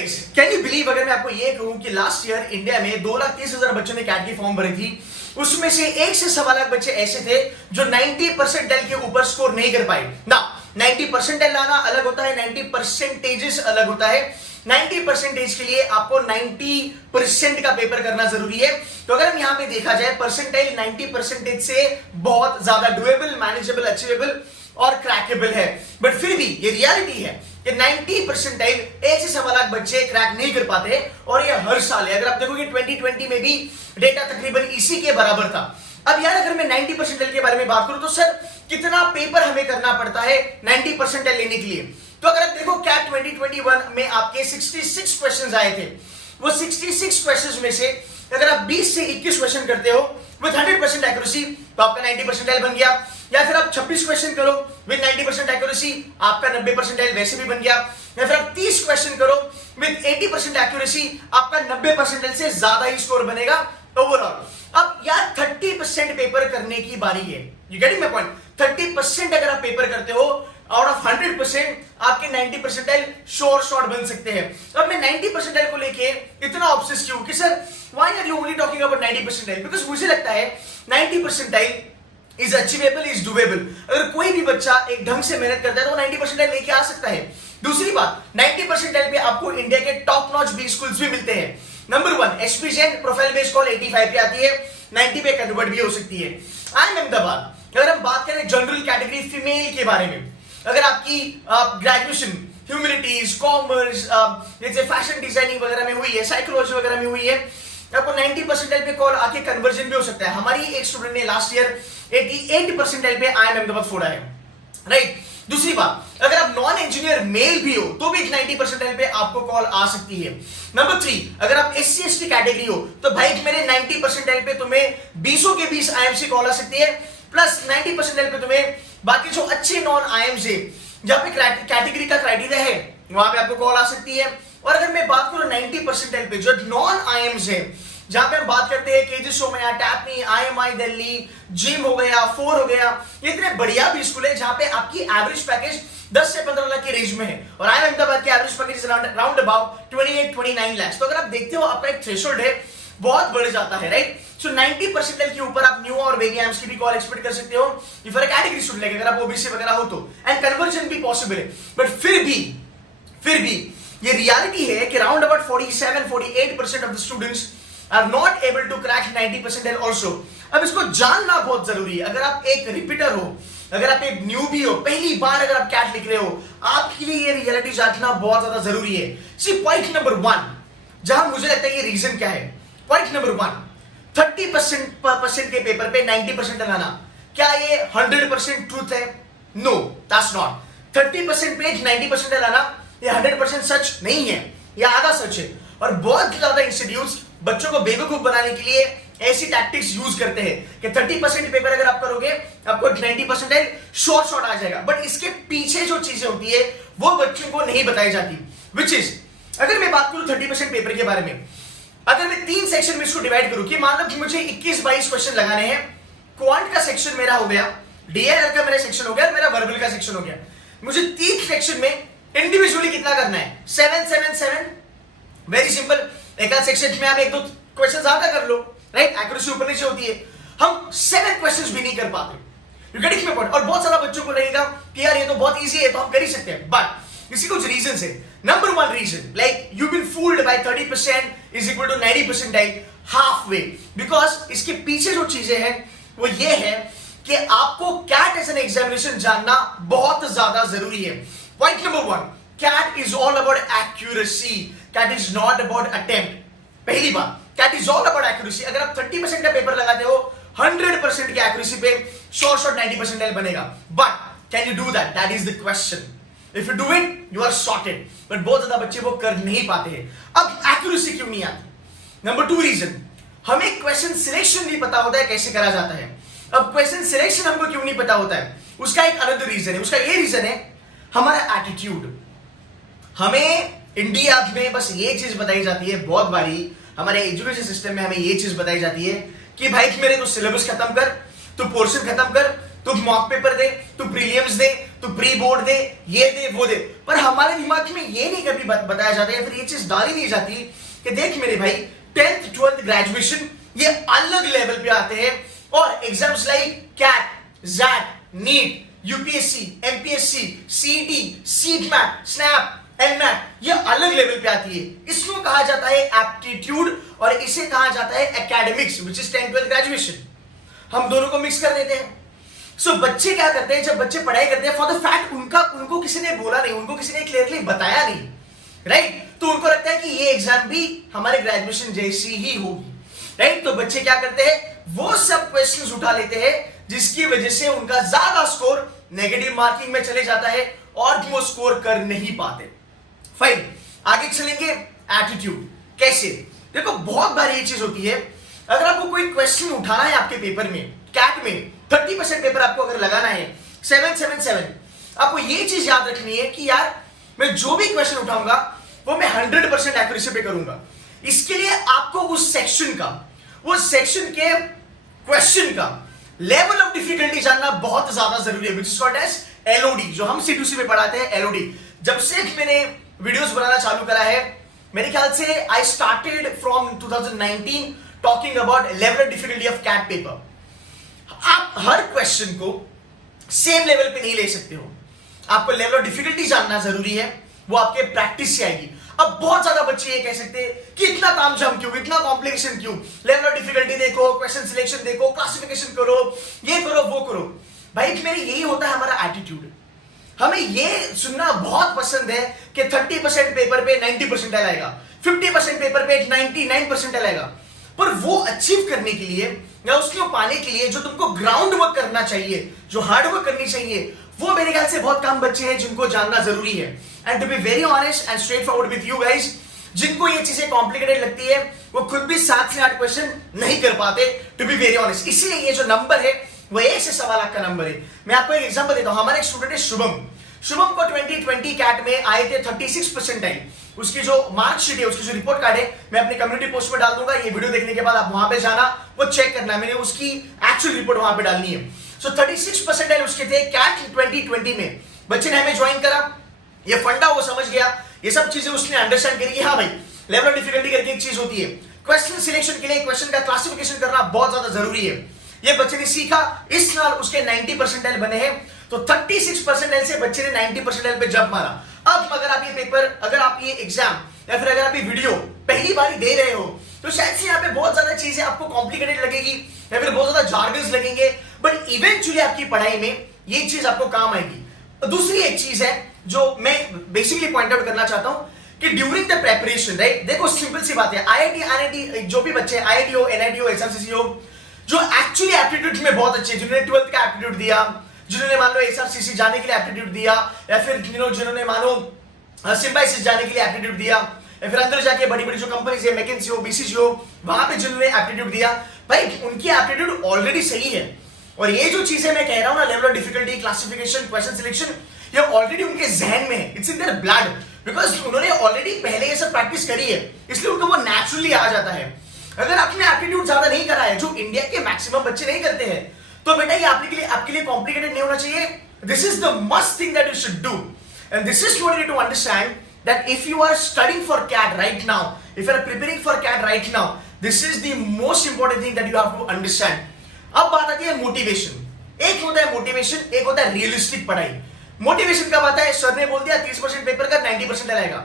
Guys, can you believe अगर मैं आपको ये कहूं कि लास्ट ईयर इंडिया में 2,30,000 बच्चों ने कैट की फॉर्म भरी थी, उसमें से 1 से 1.25 लाख बच्चे ऐसे थे जो 90 परसेंटाइल के ऊपर स्कोर नहीं कर पाए ना। 90 परसेंटाइल लाना अलग होता है, 90 परसेंटेजेस अलग होता है। 90 परसेंटेज के लिए आपको 90% का पेपर करना जरूरी है। तो अगर हम यहां पे देखा जाए, परसेंटाइल 90 परसेंटेज से बहुत ज्यादा डुएबल, मैनेजेबल, अचीवेबल और क्रैकेबल है। बट फिर भी ये रियलिटी है कि 90 परसेंटाइल 1 से 1.25 लाख बच्चे क्रैक नहीं कर पाते, और ये हर साल है। अगर आप देखोगे 2020 में भी डेटा तकरीबन इसी के बराबर था। अब यार अगर मैं 90 परसेंटाइल के बारे में बात करूं तो सर कितना पेपर हमें करना पड़ता है 90 परसेंटाइल लेने के लिए? तो अगर आप देखो कैट 2021 में आपके 66 क्वेश्चंस आए थे। वो 66 क्वेश्चंस में से अगर आप 20 से 21 क्वेश्चन करते हो विद 100% एक्यूरेसी तो आपका 90 परसेंटाइल बन गया। या फिर आप 26 क्वेश्चन करो विद 90% एक्यूरेसी, आपका 90 परसेंटाइल वैसे भी बन गया। या फिर आप 30 क्वेश्चन करो विद 80% एक्यूरेसी, आपका 90 परसेंटाइल से ज्यादा ही स्कोर बनेगा ओवरऑल। अब यार 30% पेपर करने की बारी है। You getting my point? 30% अगर आप पेपर करते हो आउट ऑफ 100%, आपके 90 परसेंटाइल श्योर शॉट बन सकते हैं। अब मैं 90 परसेंटाइल को लेके इतना ऑब्सेस क्यों कि sir why are you only talking about 90 percentile? Because मुझे लगता है 90 percentile is achievable, is doable. अगर कोई भी बच्चा एक ढंग से मेहनत करता है तो वो 90 परसेंटाइल लेके आ सकता है। दूसरी बात, 90 परसेंटाइल पे आपको इंडिया के टॉप नॉच बी स्कूल्स भी मिलते हैं। Number 1 HP Jain profile based call 85 पे आती है, 90 पे कन्वर्ट भी हो सकती है। I am Ahmedabad. अगर हम बात करें जनरल कैटेगरी फीमेल के बारे में, अगर आपकी ग्रेजुएशन ह्यूमैनिटीज, कॉमर्स, जैसे फैशन डिजाइनिंग वगैरह में हुई है, साइकोलॉजी वगैरह में हुई है, आपको 90 परसेंटाइल पे कॉल आके कन्वर्जन भी हो सकता है। हमारी एक स्टूडेंट ने लास्ट ईयर 88 परसेंटाइल पे आई एम अहमदाबाद फोड़ा है, राइट। दूसरी बात, अगर आप नॉन इंजीनियर मेल भी हो तो भी 90 परसेंटाइल पे आपको कॉल आ सकती है। नंबर 3, अगर आप SC ST कैटेगरी हो तो भाई मेरे 90 परसेंटाइल पे तुम्हें 20 के 20 IMC कॉल आ सकती है, प्लस 90 परसेंटाइल पे तुम्हें बाकी जो अच्छे नॉन IMs है जहां पे कैटेगरी का क्राइटेरिया है वहां पे आपको कॉल आ सकती है। और अगर मैं बात करूं 90 परसेंटाइल पे जो नॉन IMs है, जहां पे हम बात करते हैं केजी सोमया, टैपनी, IMI दिल्ली, जिम हो गया, 4 हो गया, ये इतने बढ़िया भी स्कूल है जहां पे आपकी एवरेज पैकेज 10 से 15 लाख की रेंज में है। और आई एम अहमदाबाद की average package round about 28-29 lakh. तो अगर आप देखते हो आपका एक थ्रेशोल्ड है बहुत बढ़ जाता है, राइट। सो 90 परसेंटाइल के ऊपर आप न्यू और बेबी एम्स की भी कॉल एक्सपेक्ट कर सकते हो ये फॉर कैटेगरी स्टूडेंट, अगर आप ओबीसी वगैरह हो तो, एंड कन्वर्जन भी पॉसिबल है। बट फिर भी ये रियलिटी है कि round about 47-48% of the students are not able to crack 90 percentile also. अब इसको जानना बहुत जरूरी है। अगर आप एक रिपीटर हो, अगर आप एक न्यूबी हो, पहली बार अगर आप कैट लिख रहे हो, आपके लिए ये रियलिटी जानना बहुत ज्यादा जरूरी है। सी पॉइंट नंबर 1 जहां मुझे लगता है ये रीजन क्या है। पॉइंट नंबर 1, 30% के पेपर पे 90% लाना, क्या ये 100% ट्रूथ है? No, that's not. 30% पे 90% लाना ये 100% सच नहीं है, ये आधा सच है। और बहुत ज्यादा इंस्टीट्यूट्स बच्चों को बेवकूफ बनाने के लिए ऐसी टैक्टिक्स यूज करते हैं कि 30% पेपर अगर आप करोगे आपको 90 परसेंटाइल शॉर्ट आ जाएगा। बट इसके पीछे जो चीजें होती है वो बच्चों को नहीं बताई जाती। विच इज, अगर मैं बात करूं 30% पेपर के बारे में, अगर मैं 3 सेक्शन में इसको डिवाइड करूं कि मान लो कि मुझे 21-22 क्वेश्चन लगाने हैं, क्वांट का सेक्शन मेरा हो गया, डीएलएल का मेरा सेक्शन हो गया, मेरा वर्बल का सेक्शन हो गया, मुझे 3 सेक्शन में इंडिविजुअली कितना करना है? 7-7-7। Very simple. एक आध सेक्शन में आप 1-2 क्वेश्चन ज्यादा कर लो, राइट, एक्यूरेसी ऊपर नीचे होती है। हम 7 क्वेश्चंस भी नहीं कर पाते। You getting my point? और बहुत सारा बच्चों को लगेगा कि यार ये तो बहुत इजी है तो हम कर ही सकते हैं, बट इसकी कुछ रीजंस है। Number 1 reason, like you been fooled by 30% is equal to 90 percentile half way, because इसके पीछे जो चीजें हैं वो ये है कि आपको कैट एज एन एग्जामिनेशन जानना बहुत ज्यादा जरूरी है। Point number 1, CAT is all about accuracy, CAT is not about attempt. पहली बात, CAT is all about accuracy. अगर आप 30% का पेपर लगाते हो 100% की एक्यूरेसी पे शॉर्ट 90 परसेंटाइल बनेगा। But can you do that? That is the question. If you do it you are sorted. But बहुत ज्यादा बच्चे वो कर नहीं पाते हैं। अब एक्यूरेसी क्यों नहीं आती? नंबर 2 रीजन, हमें क्वेश्चन सिलेक्शन नहीं पता होता है कैसे करा जाता है। अब क्वेश्चन सिलेक्शन हमको क्यों नहीं पता होता है, उसका एक अलग रीजन है। उसका ये रीजन है हमारा एटीट्यूड। हमें इंडिया में बस ये चीज बताई जाती है बहुत बारी, हमारे एजुकेशन सिस्टम में हमें ये चीज बताई जाती है कि भाई मेरे तो सिलेबस खत्म कर, तू पोर्शन खत्म कर, तू मॉक पेपर दे, तू प्रीलिम्स दे, तू प्री बोर्ड दे, ये दे, वो दे, पर हमारे दिमाग में ये नहीं कभी बताया जाता है, फिर ये चीज डाली नहीं जाती कि देख मेरे भाई 10th 12th ग्रेजुएशन ये अलग लेवल पे आते हैं, और exams like CAT, XAT, NEET, UPSC, MPSC, CET, CMAT, SNAP, NMAT, ये अलग लेवल पे आती है। इसको कहा जाता है एप्टीट्यूड और इसे कहा जाता है academics, which is 10th 12th graduation. हम दोनों को मिक्स कर देते हैं। सो बच्चे क्या करते हैं, जब बच्चे पढ़ाई करते हैं, फॉर द फैक्ट उनको किसी ने बोला नहीं, उनको किसी ने क्लियरली बताया नहीं, राइट? तो उनको लगता है कि ये एग्जाम भी हमारे ग्रेजुएशन जैसी ही होगी, राइट? तो बच्चे क्या करते हैं, वो सब क्वेश्चंस उठा लेते हैं जिसकी वजह से उनका ज्यादा स्कोर नेगेटिव मार्किंग में चले जाता है और वो स्कोर कर नहीं पाते। फाइन, आगे चलेंगे। एटीट्यूड कैसे? देखो बहुत बार ये चीज होती है, अगर आपको कोई क्वेश्चन उठाना है आपके पेपर में, कैट में 30% पेपर आपको अगर लगाना है 777, आपको ये चीज याद रखनी है कि यार मैं जो भी क्वेश्चन उठाऊंगा वो मैं 100% एक्यूरेसी पे करूंगा। इसके लिए आपको उस सेक्शन के क्वेश्चन का लेवल ऑफ डिफिकल्टी जानना बहुत ज्यादा जरूरी है, which is called as LOD, जो हम C2C में पढ़ाते हैं एलओडी। जब से मैंने वीडियोस बनाना चालू करा है, मेरे ख्याल से I started from 2019 talking about level of difficulty of CAT paper. आप हर क्वेश्चन को सेम लेवल पे नहीं ले सकते हो, आपको लेवल ऑफ डिफिकल्टी जानना जरूरी है, वो आपके प्रैक्टिस से आएगी। अब बहुत ज्यादा बच्चे ये कह सकते हैं कि इतना तामझाम क्यों, इतना कॉम्प्लिकेशन क्यों, लेवल ऑफ डिफिकल्टी देखो, क्वेश्चन सिलेक्शन देखो, क्लासिफिकेशन करो, ये करो, वो करो। भाई मेरे यही होता है हमारा एटीट्यूड। हमें ये सुनना बहुत पसंद है कि 30% पेपर पे 90% आएगा, 50% पेपर पे 99% आएगा, पर वो अचीव करने के लिए या उसको पाने के लिए जो तुमको ग्राउंड वर्क करना चाहिए, जो हार्ड वर्क करनी चाहिए, वो मेरे ख्याल से बहुत कम बच्चे हैं जिनको जानना जरूरी है। And to be very honest and straightforward with you guys, जिनको ये चीजें कॉम्प्लिकेटेड लगती है वो खुद भी 7 से 8 क्वेश्चन नहीं कर पाते, टू बी वेरी ऑनेस्ट। इसलिए ये जो नंबर है वो 1 से 1.25 लाख का नंबर है। मैं आपको एक एग्जांपल देता हूं। हमारा एक स्टूडेंट है शुभम को 2020 कैट में आए थे 36 परसेंटाइल। उसकी जो मार्कशीट है, उसकी जो रिपोर्ट कार्ड है, मैं अपने कम्युनिटी पोस्ट में डाल दूंगा। ये वीडियो देखने के बाद आप वहां पे जाना, वो चेक करना, मैंने उसकी एक्चुअल रिपोर्ट वहां पे डालनी है। सो 36 परसेंटाइल उसके थे कैट 2020 में। बच्चे ने हमें ज्वाइन करा, ये फंडा वो समझ गया, ये सब चीजें उसने अंडरस्टैंड करी कि हाँ भाई लेवल ऑफ डिफिकल्टी करके एक चीज होती है, क्वेश्चन सिलेक्शन के लिए क्वेश्चन का क्लासिफिकेशन करना बहुत ज्यादा जरूरी है। ये बच्चे ने सीखा, इस साल उसके 90 परसेंटाइल बने हैं। तो 36 परसेंटाइल से बच्चे ने 90 परसेंटाइल पे जंप मारा। अब अगर आप ये पेपर, अगर आप ये एग्जाम या फिर अगर आप ये वीडियो पहली बार दे रहे हो तो शायद से यहाँ पे बहुत ज्यादा चीजें आपको कॉम्प्लिकेटेड लगेगी या फिर बहुत ज्यादा जार्गन्स लगेंगे, बट इवेंचुअली आपकी पढ़ाई में ये चीज आपको काम आएगी। दूसरी एक चीज है जो मैं बेसिकली पॉइंट आउट करना चाहता हूं कि ड्यूरिंग द प्रेपरेशन, राइट, देखो सिंपल सी बात है, आईआईटी जो भी बच्चे आईआईटी हो, एनआईटी हो, एसआरसीसी हो, जो एक्चुअली एप्टीट्यूड में बहुत अच्छे, जिन्होंने 12th का एप्टीट्यूड दिया, जिन्होंने मान लो एसआरसीसी जाने के लिए एप्टीट्यूड दिया, या फिर जिन्होंने मानो सिम्बाइसिस जाने के लिए एप्टीट्यूड दिया, या फिर अंदर जाके बड़ी बड़ी जो कंपनीज है, मैकेंसी हो, बीसीजी हो, वहां पे जिन्होंने एप्टीट्यूड दिया, भाई उनकी एप्टीट्यूड ऑलरेडी सही है। और ये जो चीजें मैं कह रहा हूं ना, level of difficulty, classification, question selection, ये ऑलरेडी उनके जहन में है, it's in their blood, because उन्होंने ऑलरेडी पहले ये सब प्रैक्टिस करी है, इसलिए उनको वो नेचुरली आ जाता है। अगर आपने एप्टीट्यूड ज्यादा नहीं करा है, जो इंडिया के मैक्सिमम बच्चे नहीं करते हैं, तो बेटा ये आपके लिए कॉम्प्लिकेटेड नहीं होना चाहिए। This is the must thing that you should do, and this is what you need to understand, that if you are studying for CAT right now, if you are preparing for CAT right now, this is the most important thing that you have to understand. अब बात आती है motivation. एक होता है motivation, एक होता है रियलिस्टिक पढ़ाई। मोटिवेशन कब आता है? सर ने बोल दिया 30% पेपर का 90% आएगा,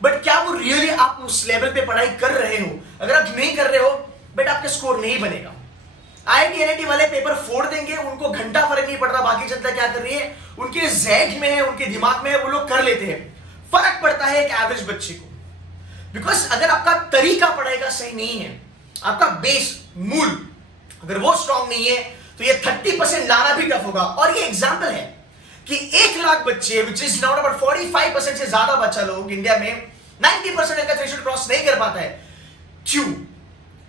बट क्या वो रियली आप उस लेवल पे पढ़ाई कर रहे हो? अगर आप नहीं कर रहे हो, बट आपका स्कोर नहीं बनेगा। आईआईटी एनआईटी वाले पेपर फोड़ देंगे, उनको घंटा फर्क नहीं पड़ता बाकी जनता क्या कर रही है, उनके जेड में है, उनके दिमाग में है, वो लोग कर लेते हैं। फर्क पड़ता है एक एवरेज बच्चे को, बिकॉज अगर आपका तरीका पढ़ाई का सही नहीं है, आपका बेस मूल अगर वो स्ट्रांग नहीं है, तो ये 30% लाना भी टफ होगा। और ये एग्जांपल है कि 1 लाख बच्चे, विच इज नॉट अबाउट 45% से ज्यादा बच्चा लोग इंडिया में 90% का थ्रेशोल्ड क्रॉस नहीं कर पाता है। क्यों?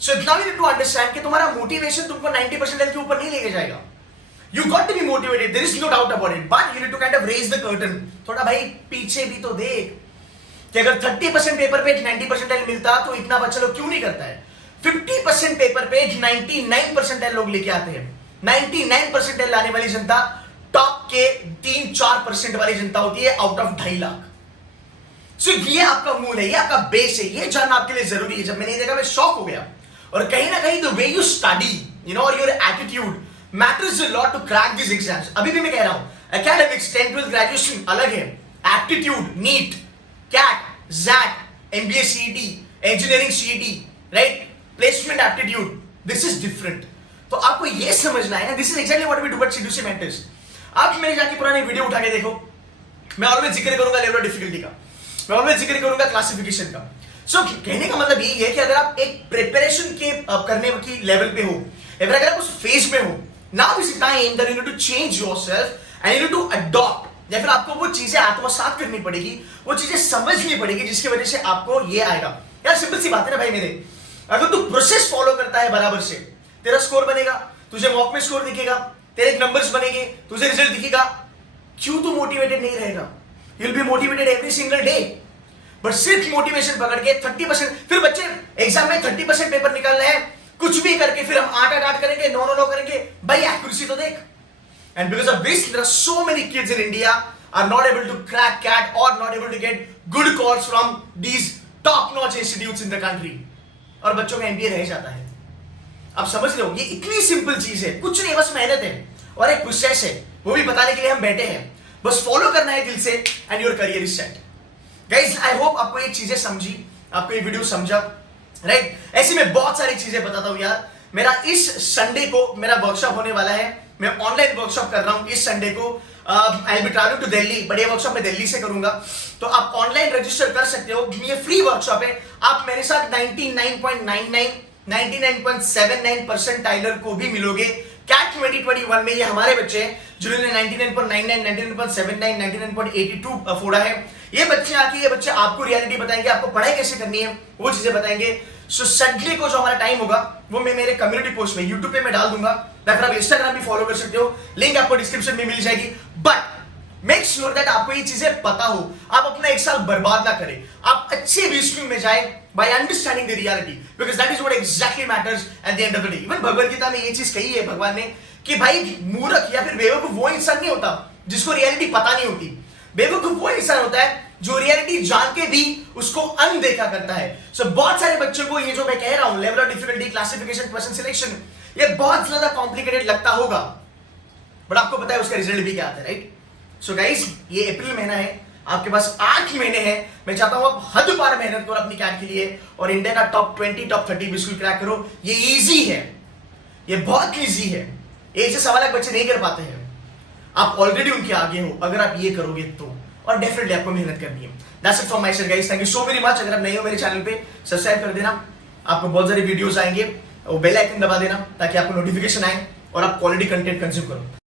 So now you need to understand कि तुम्हारा मोटिवेशन तुमको 90% के ऊपर नहीं लेके जाएगा। You got to be motivated, there is no doubt about it, but you need to kind of raise the curtain. थोड़ा भाई पीछे भी तो देख कि अगर 30% पेपर पे 90% मिलता तो इतना बच्चा लोग क्यों नहीं करता है? 50% पेपर पे 99% लोग लेके आते हैं। 99% लाने वाली जनता टॉप के 3-4% वाली जनता होती है आउट ऑफ 2.5 लाख। सो ये आपका मूल है, ये आपका बेस है, ये जानना आपके लिए जरूरी है। जब मैंने ये देखा मैं शॉक हो गया। और कहीं ना कहीं द वे यू स्टडी और your attitude matters a lot to crack this exams. अभी भी मैं कह रहा हूं एकेडमिक्स 10th 12th ग्रेजुएशन अलग है, aptitude NEET CAT XAT MBA CET engineering CET right placement aptitude this is different. तो आपको ये समझना है, this is exactly what we do at CDC mentors. आप मेरे जाके पुरानी वीडियो उठा के देखो, मैं ऑलवेज जिक्र करूंगा लेवल ऑफ डिफिकल्टी का, मैं ऑलवेज जिक्र करूंगा क्लासिफिकेशन का। सो कहने का मतलब ये है कि अगर आप एक प्रिपरेशन के करने की लेवल पे हो, अगर आप उस फेज में हो, now is the time that you need to change yourself and you need to adopt, या फिर आपको वो चीजें आत्मसात करनी पड़ेगी, वो चीजें समझनी पड़ेगी जिसकी वजह से आपको ये आएगा। यार सिंपल सी बात है ना भाई मेरे, अगर तू प्रोसेस फॉलो करता है बराबर से, तेरा स्कोर बनेगा, तुझे मॉक में स्कोर दिखेगा, तेरे नंबर्स बनेंगे, तुझे रिजल्ट दिखेगा। क्यों तू मोटिवेटेड नहीं रहेगा? You will be motivated every single day. But सिर्फ मोटिवेशन पकड़ के 30%, फिर बच्चे एग्जाम में 30% पेपर निकालना है, कुछ भी करके फिर हम 8 करेंगे, 9 करेंगे। भाई एक्यूरेसी तो देख। And because of this there are so many kids in India are not able to crack CAT और not able to get good calls from these top notch institutes in the country. और बच्चों का MBA रह जाता है। आप समझ लो ये इतनी सिंपल चीज है, कुछ नहीं, बस मेहनत है और एक प्रोसेस है, वो भी बताने के लिए हम बैठे हैं। बस फॉलो करना है दिल से and your career is set. Guys I hope आपको ये चीजें समझी, आपको ये वीडियो समझा राइट। ऐसे में बहुत सारी चीजें बताता हूं यार। मेरा इस संडे को मेरा वर्कशॉप होने वाला है, मैं ऑनलाइन वर्कशॉप कर रहा हूं इस संडे को। I will be travelling to Delhi, but ये वर्कशॉप मैं दिल्ली से करूंगा, तो आप ऑनलाइन रजिस्टर कर सकते हो। ये फ्री वर्कशॉप है। आप मेरे साथ 99.99 99.79 परसेंटाइलर को भी मिलोगे। कैट 2021 में ये हमारे बच्चे हैं जिन्होंने 99.99 99.79 99.82 फोड़ा है। ये बच्चे आके ये बच्चे आपको रियलिटी बताएंगे, आपको पढ़ाई कैसे करनी है वो चीजें बताएंगे। सो संडे को जो हमारा टाइम होगा वो मैं मेरे कम्युनिटी पोस्ट में यूट्यूब पे मैं डाल दूंगा, या फिर आप इंस्टाग्राम भी फॉलो कर सकते हो, लिंक आपको डिस्क्रिप्शन में मिल जाएगी। बट मेक श्योर दैट आपको ये चीजें पता हो, आप अपना एक साल बर्बाद ना करें, आप अच्छे रीजनिंग में जाए by understanding the reality, because that is what exactly matters at the end of the day. Even Bhagavad Gita में ये चीज कही है भगवान ने कि भाई मूर्ख या फिर बेवकूफ वो इंसान नहीं होता जिसको रियलिटी पता नहीं होती। बेवकूफ वो इंसान होता है जो रियलिटी जान के भी उसको अनदेखा करता है। सो बहुत सारे बच्चों को ये जो मैं कह रहा हूं level of difficulty, classification, person selection, ये बहुत ज्यादा कॉम्प्लिकेटेड लगता होगा, बट आपको पता है उसका रिजल्ट भी क्या आता है राइट। सो गाइस ये अप्रैल महीना है, आपके पास 8 महीने हैं। मैं चाहता हूं आप हद पार मेहनत करो अपनी कैट के लिए और इंडिया का टॉप 20 टॉप 30 बिल्कुल क्रैक करो। ये इजी है, ये बहुत इजी है, एक से 1.25 लाख बच्चे नहीं कर पाते हैं। आप ऑलरेडी उनके आगे हो अगर आप ये करोगे तो, और डेफिनेटली आपको मेहनत करनी है। That's it from my side guys, thank you so very much. अगर आप नए हो मेरे चैनल पे सब्सक्राइब कर देना, आपको बहुत सारे वीडियोस आएंगे, बेल आइकन दबा देना ताकि आपको नोटिफिकेशन आए और आप क्वालिटी कंटेंट कंज्यूम करो।